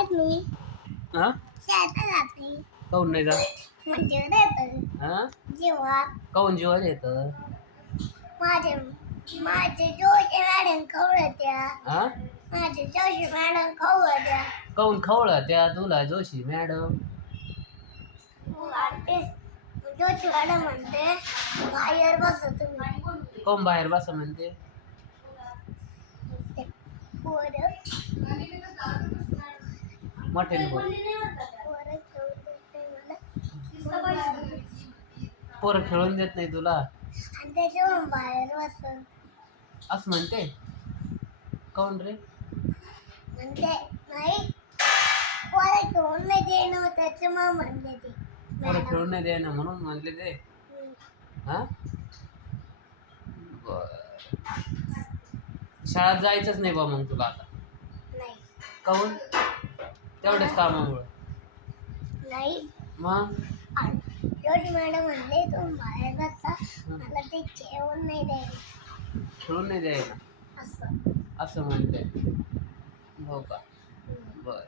शाळेत मी हा शाळेत जाते काऊन नाही जात म्हणजे येतं हा जेव्हा काऊन जीवाला येत माझे माझे जोशी मॅडम खवळत्या हा माझे जोशी मॅडम खवळत्या काऊन खवळा त्या तुला जोशी मॅडम जोशी मॅडम म्हणते बाहेर बसा तुम्ही काऊन बाहेर बसा म्हणते पोरं मटेन बोल पोरं खेळून देत नाही मला पोरं खेळून देत नाही तुला आणि त्याच्यावर बाहेर बसत असं म्हणते काऊन रे म्हणते नाही पोरं खेळून नाही देणं त्याच्यामुळे म्हणते ती पोरं खेळून नाही द्यायना म्हणून म्हणले ते हा बर शाळेत जायचंच नाही बा मग तुला आता नाही काऊन तेवढ्याच कामामुळं नाही मग जोशी मॅडम म्हणले तू बाहेर बसता मला ते जेवण नाही द्यायला खेळून नाही द्यायला असं असं म्हणते हो का बर